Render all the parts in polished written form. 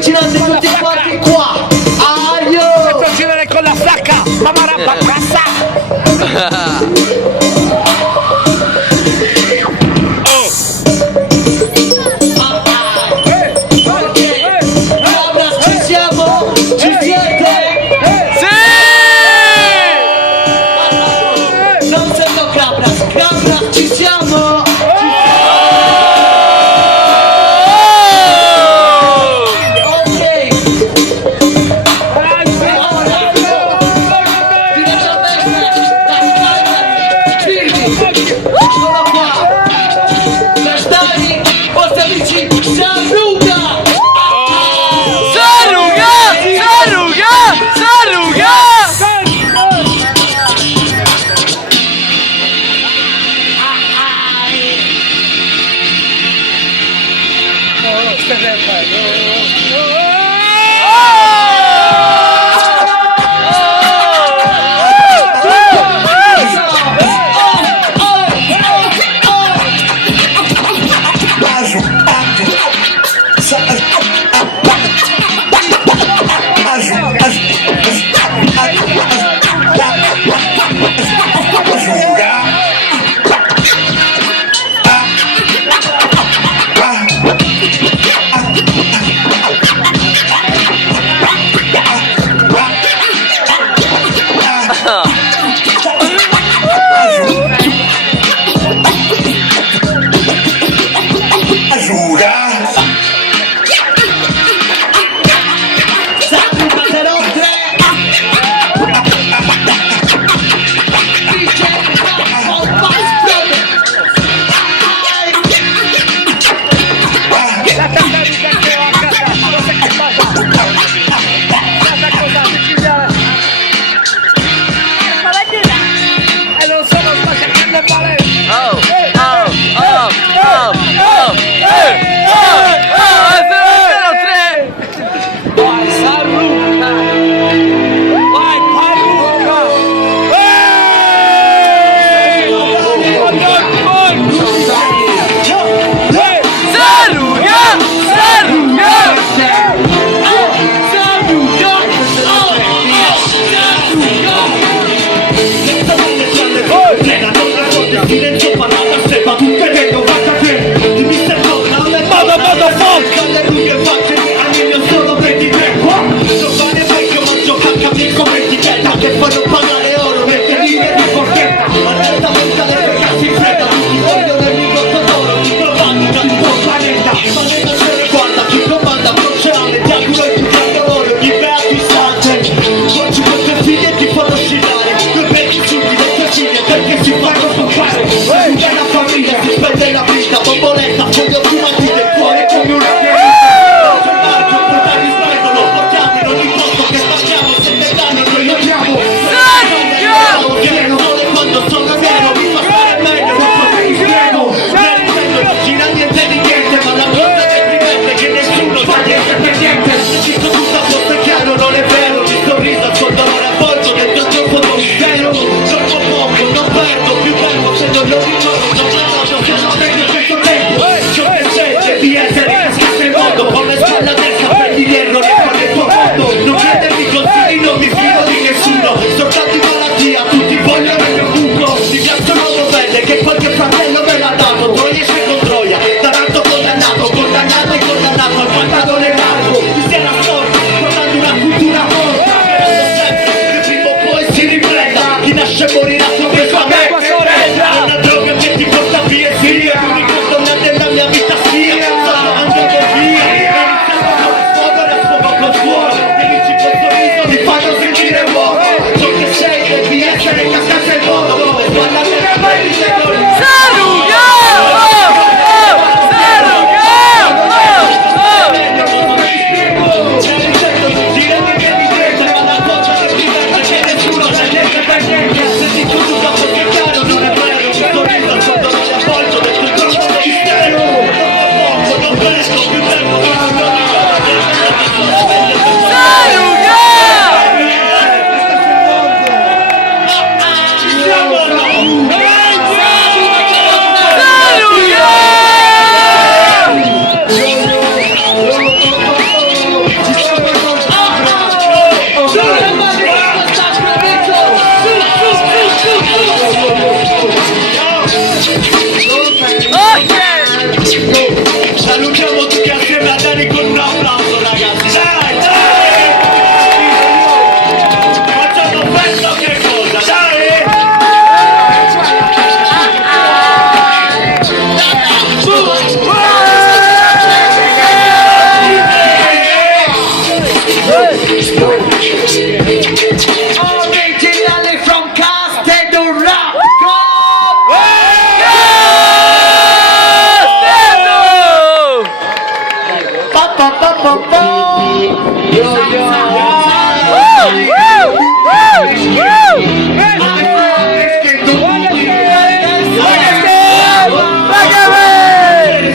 girate tutti quanti qua. Aio! Questo girare con la sacca, mamma rappa passa. Ci siamo? Ci siete? Non sento Cabras, ci siamo?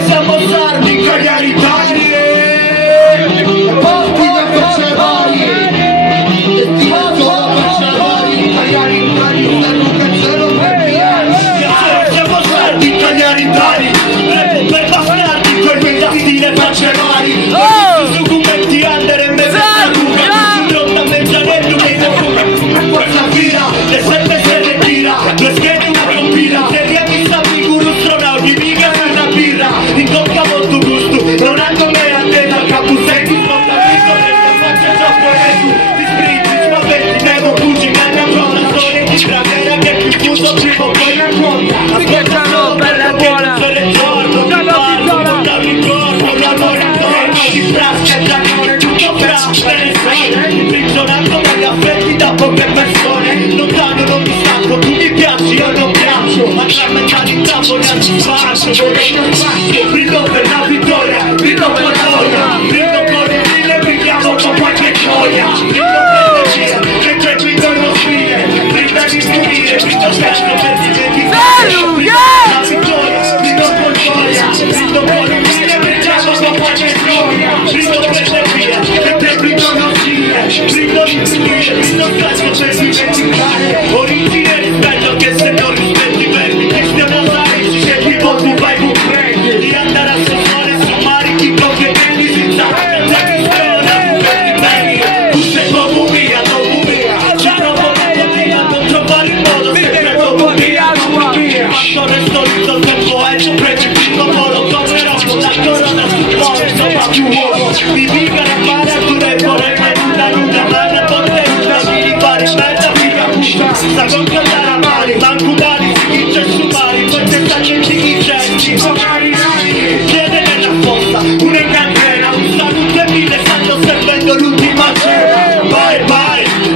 Siamo sardi, cagliari italiani, porti da facce varie, e ti solo facce varie, cagliari italiani, stanno cazzero per via. Siamo sardi, cagliari italiani, per bastardi, con quei stile facce varie, su documenti under e mezzo su tronda mezzanetto, che non forza fila, le sette se le tira, due schede una compila, se riempi salvi guru astronauti, mica per una birra, in tocca molto gusto, non ha come a te dal capo sei tu, smontamento, nelle facce troppo resu, ti sprinti, spaventi, nego, fuggi, cagna, prova, sono la vera che più chiuso, prima o poi la conta, ascoltano, bella buona, se ne giorno, ti parlo, portavi il corpo, laboratorio, di frasca, giacone, tutto frasca, te ne sai, imprigionato dagli affetti da poche persone, lontano non mi stanco, tu mi piaci, io non piaccio, ma tra mentalità voglio spazio, vorrei uno spazio, brido per la vittoria, brido per la gioia, brido con il mille, brindiamo con qualche gioia, brido per le gira, mentre brido non sfide, brido di finire, brido spesso per dimenticare, brido per la vittoria, brido con gioia, brido con il mille, brindiamo con qualche gioia, brido per le vie, mentre brido non sfide, brido di finire, brido spesso per dimenticare, origine rispetto che se non rispetti i verbi, cristiano sai, se tipo tu vai con prendi, di andare a sonnare su mari, chi proprio prendi senza attenzione, prendi bene, tu sei dopo mia, ci provo la via, non trovare il modo, sempre dopo mia, quanto resto sul tempo e ci prendi il primo volo, tornerò con la corona sul cuore, insomma più uomo, mi dica la mare a tu ne vorrei mai nuda, ma la potenza mi ripari, merda figa puta, sta con cantare a mani, manco mani, si dice su mani, queste tangenti chi c'è, chiede nella fossa, una cancrena, un saluto e mille, stanno servendo l'ultima cena, vai,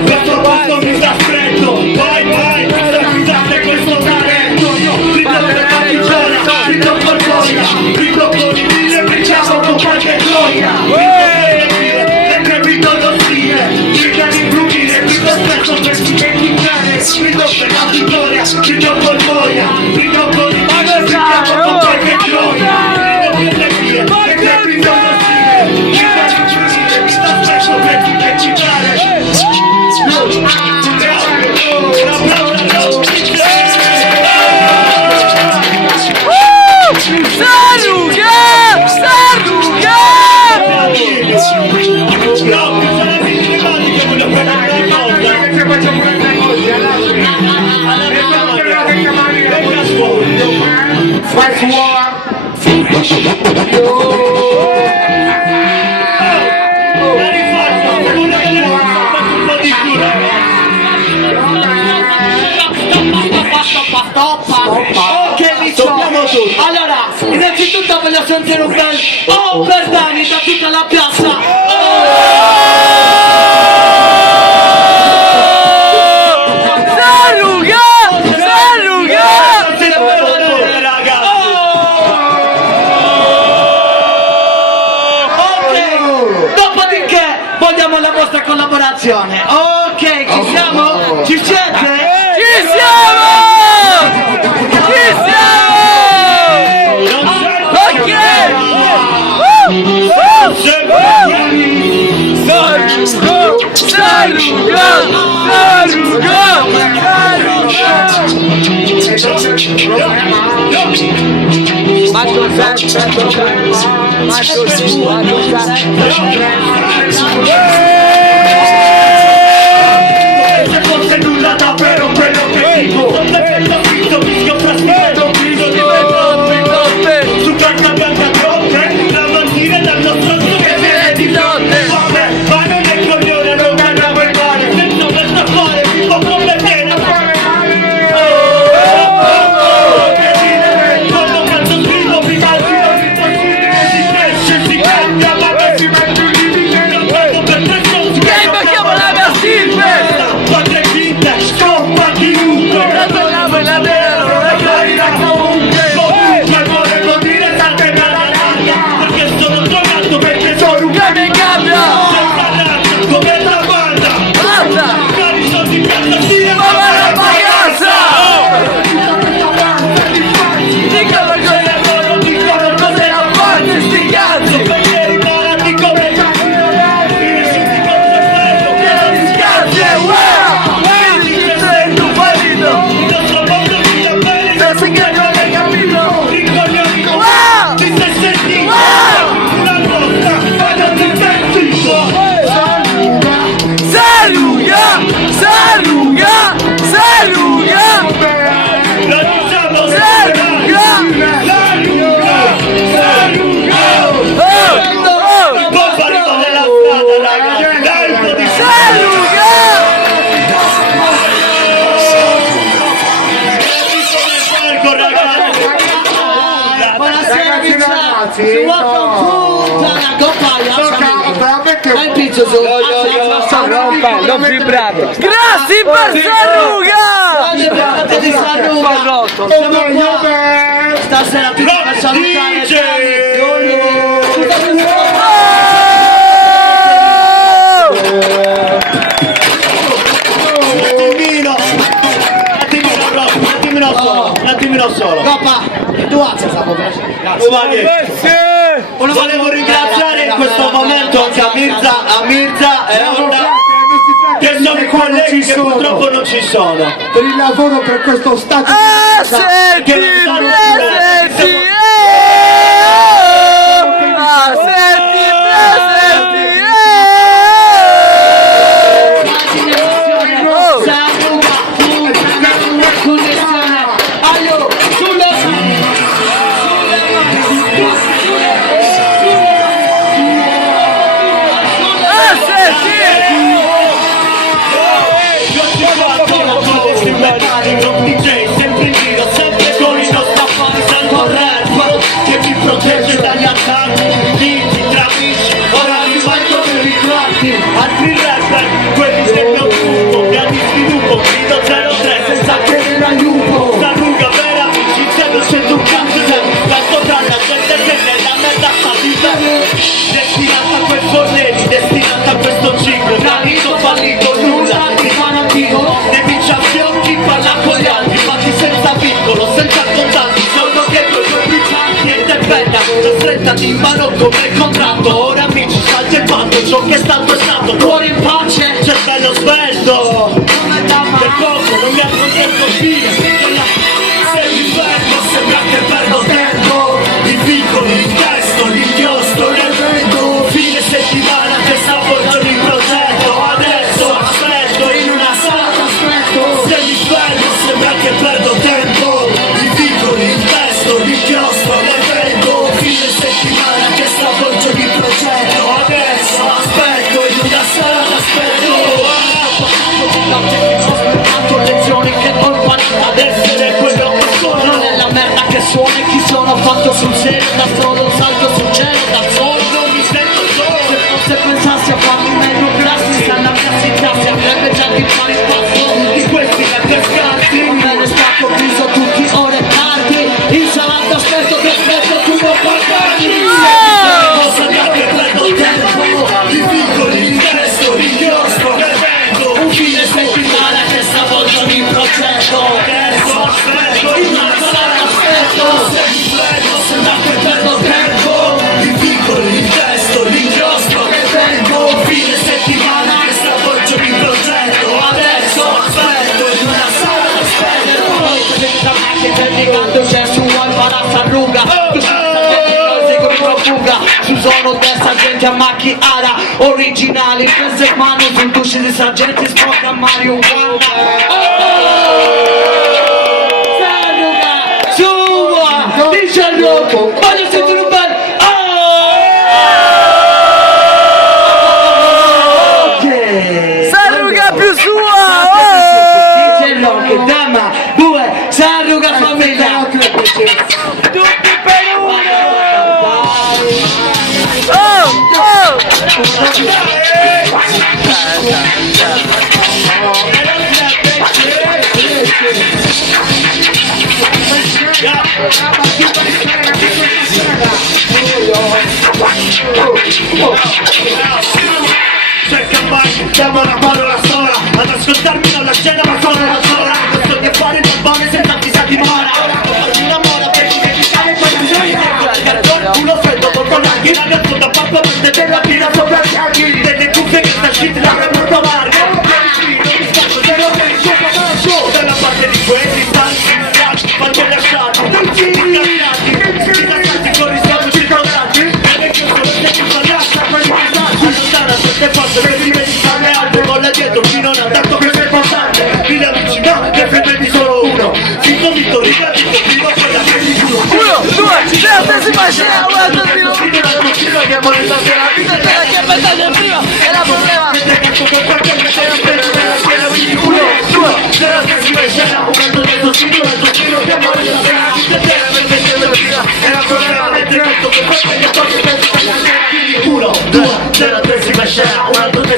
questo posto mi sta stretto, vai, questa città e questo talento, io grido per la vittoria, grido con gioia, grido con i mille, brindiamo con qualche gioia, grido per le vie, mentre grido non stile, cerca di fluire, grido spesso per dimenticare, grido per la vittoria, grido con gioia, grido con i mille, brindiamo con qualche gioia, grido per le vie, mentre grido non stile, cerca di fluire, grido spesso per dimenticare. Ok, mi Tocchiamo tutto. Allora, innanzitutto voglio sentire un bel oh per Dani da tutta la piazza. Ok, dopodiché vogliamo la vostra collaborazione. Ok, ci siamo? Ci siete? Ci siamo! Ok! Se fosse nulla davvero quello che dico, non defendo visto, fischio trasmetto, grido di notte, su carta bianca grotte, la mattina dal nostro che viene di notte, ma non è coglione, non guardiamo il mare, senza questa fare, mi può commettere a fare che dire, quando cazzo scrivo, mi immagino l'impossibile, si cresce, si cambia, ma non si mette un limite, non vado per presto, Dai il pizzo su. Non vibrate. Grazie Barzaruga! Grande di Sarruga. Siamo qua. Stasera tutti per salutare. Un attimino solo. Coppa, tu alza Samu, Volevo ringraziare in questo momento anche a Mirza e Onda, che sono i colleghi che purtroppo non ci sono. Per il lavoro, per questo stato Senti, presenti! Senti, Non DJ, sempre in giro, sempre con il nostro affare, santo rap che mi protegge dagli attacchi, vinti, tra amici, ora mi faccio per ritratti, altri rapper, quelli del mio gruppo, mi hanno sviluppo, grido 03 senza chiedere aiuto, Sarruga, vera amicizia, non sento un cazzo, tanto tra la gente che nella merda sta vivendo, destinata a quei fornelli, destinata a questo ciclo, granito fallito, nulla, ti fanno antico, nemici a fiocchi, parla con gli altri, fatti senza piccolo, senza contanti, solo che poi niente bella, strettati in mano come il contratto, ora amici, salti e fatto ciò che è stato è stato, cuore in pace, cervello svelto, per poco non mi ha concesso fine, se mi fermo sembra che perdo tempo, i piccoli, il testo, l'inchiostro, l'evento, fine settimana che sapoggio di progetto, adesso aspetto in una sala, se mi fermo sembra che perdo tempo, i piccoli, il testo, l'inchiostro, l'evento, fine settimana che stravolgio di progetto, adesso aspetto in una sala d'aspetto, lezioni che ho imparato ad essere quello che sono, non è la merda che suona e chi sono fatto sul serio, da solo un salto sul cielo, da solo non mi sento solo, se forse pensassi a farmi meglio grassi, se alla mia sintassi avrebbe già di fare il passo, di questi rapper scarsi, me ne stato viso tutti ore tardi, in salata aspetto che aspetto tu non parlarmi, cosa che prendo tempo, i piccoli, il testo, l'inchiostro, l'evento, un fine settimana che stravolgo di progetto, adesso aspetto, in una sala aspetto, se mi prendo sembra che perdo tempo, i piccoli, il testo, l'inchiostro, l'evento, fine settimana che stravolgo di progetto, adesso aspetto, in una sala aspetto, che per gigante c'è su Alvara Sarruga, su sono destra gente a macchiara originali, pensa mano sul dusci di sargenti sporca marijuana. Sarruga, su, dice il loco, voglio sentire un bel Sarruga più sua! dice il loco, dama, due, Sarruga famiglia. Tutti per uno! Oh! cerca mai, chiama una parola sola, ad ascoltarmi non la scena ma solo la sola, questo che fare non buone senza avvisa dimora, farmi una mora per dimenticare poi bisogna il cartone, culo freddo, con anche la mia da papà per te la pira sopra gli occhi, delle cuffie che sta shit l'avremmo trovato, dalla parte di quelli stanchi, quando lasciati, incazzati con i soldi circondati, e che sono stati sbagliati, allontana sette forze per dimenticare altre, molla dietro fino a un attacco che sei passante, fino amici no, che fermi solo uno, finto vittoria, dico prima poi la prendi giuro. 1, 2, 3, pessima scena, guarda il tiro. Che moneta La vita è quella che battaglia prima, è la problema. 1, 2, 3, pessima scena, un altro detto singolo, un altro giro, che moneta la vita è la problema, mentre questo che fai, 1, 2, 3, pessima scena.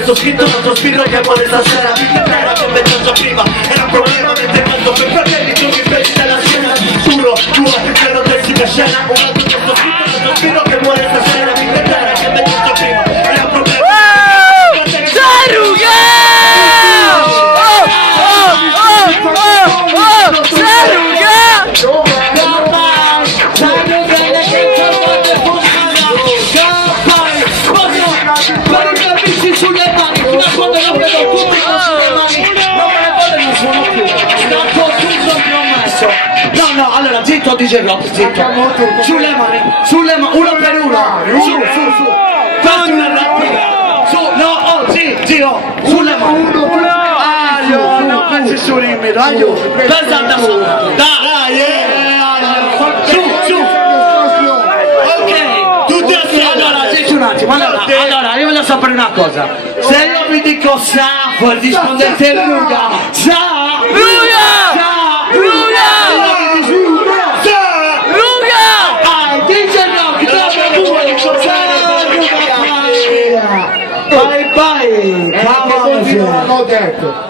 testo scritto, un altro spirito che vuole stasera. Vita vera che invece prima era un problema, mentre canto per fratelli tu mi pensi della scena. Giuro, zero testi che scena. Un altro testo scritto, un altro spirito che vuole stasera. Vita vera che invece prima era un problema. Sulle mani, fino a quando non vedo tutti sulle mani, non me le voglio, non suono più. Sto tutto che ho messo. No, allora zitto DJ Rock, zitto. Sulle mani, uno per uno. Su. Fatti una rapida. Su, no, zio, sulle mani. Non pensi su limite, dai. Pesata su. Dai, su. Ok, tutti assieme. Allora, zitti un attimo, allora, io voglio sapere una cosa. Se io vi dico sa, vuol rispondete Ruga. Ho detto.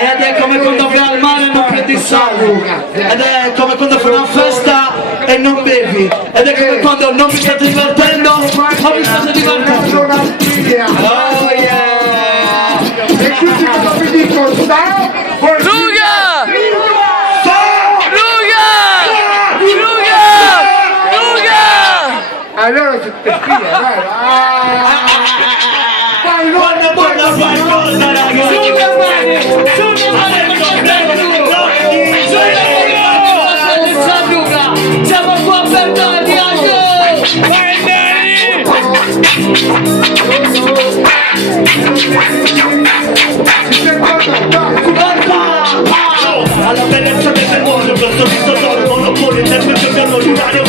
Ed è come quando vai al mare e non prendi sale. Ed è come quando fai una festa e non bevi. Ed è come quando non vi state divertendo, ma vi state divertendo. Oh yeah! E quindi cosa vi dico? Allora ti spia, dai. Quando parla qualcosa ragazzi, siamo qua per darvi alla bellezza del demonio, questo visto d'oro, monopolio, nel mezzo piano l'urario.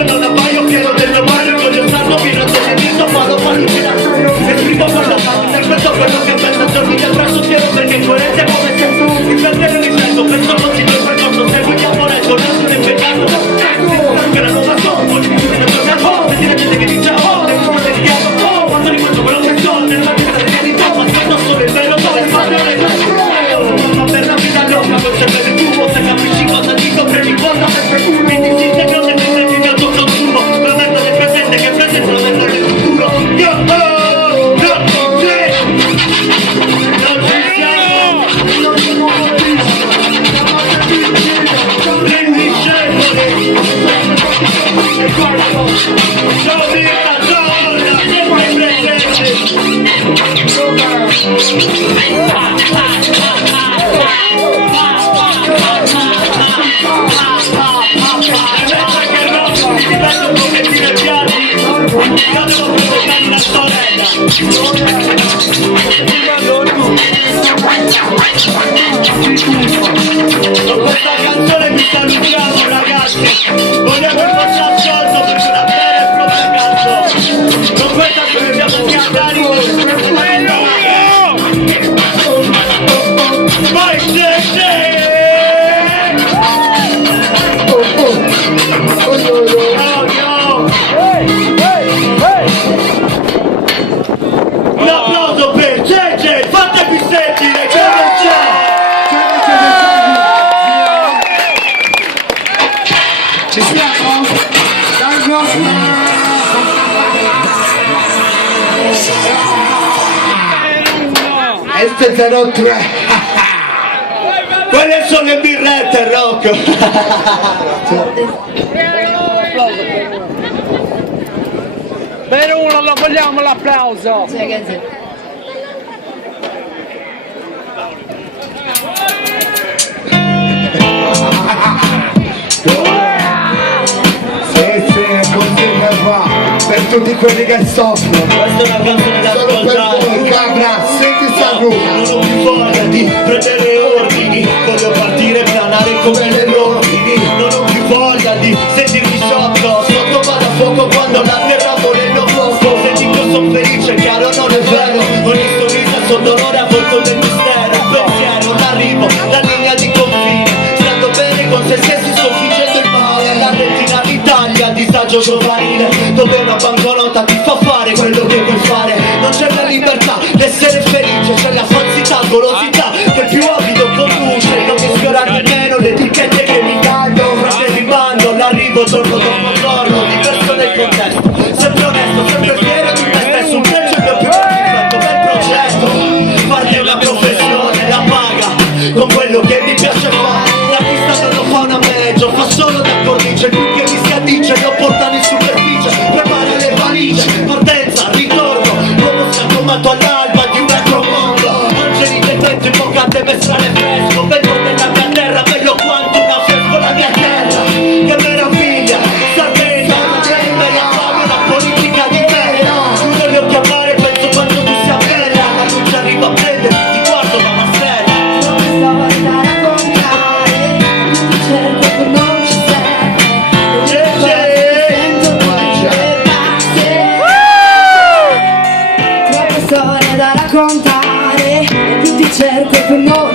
Non abbaio, pieno del mio mare, voglio starlo, mi rendo di viso, vado panificato. Esprimo quello che interpreto, quello che penso, giorni di abbraccio fiero, perché è coerente come se tu mi perdere il rispetto, penso non si deve percorso, segui il amoretto, non sono impegnato. Che la nuova sono, e dire gente che dice quando rimango quello che sono, nella vita di verità, ma non solo il vero, dove sbaglio le cose. Ma per la vita loca, non c'è per il tubo, se capisci cosa dico, prendi cosa, mi dici che non ti prendi il tutto tubo, prometto del presente che presente prometto del futuro. Questa canzone vi salutiamo ragazzi, vogliamo il vostro ascolto perché una vera e propria canzone. Con questa ci dobbiamo cantare vai un applauso per Cece, fate qui sentire che non c'è. Ci siamo? F03. Quelle sono le birrette, Rocco. Per uno lo vogliamo l'applauso. Sì, così che va. Per tutti quelli che soffrono. Questa è una canzone da Solo per ascoltare. voi, Cabra, senti sta ruga. Non ho più voglia di prendere ordini, voglio partire e planare come le rondini. Non ho più voglia di sentirmi sciocco, sotto vado a fuoco quando la terra vuole lo fuoco. Se dico son felice, chiaro non è vero, ogni sorriso è sotto dolore a volto del mistero. Il pensiero, un arrivo, la linea di confine, stando bene con se stessi sconfiggendo il male. La retina d'Italia, disagio giovanile, dove una banconota ti fa fare quello che vuoi fare. Non c'è Questo no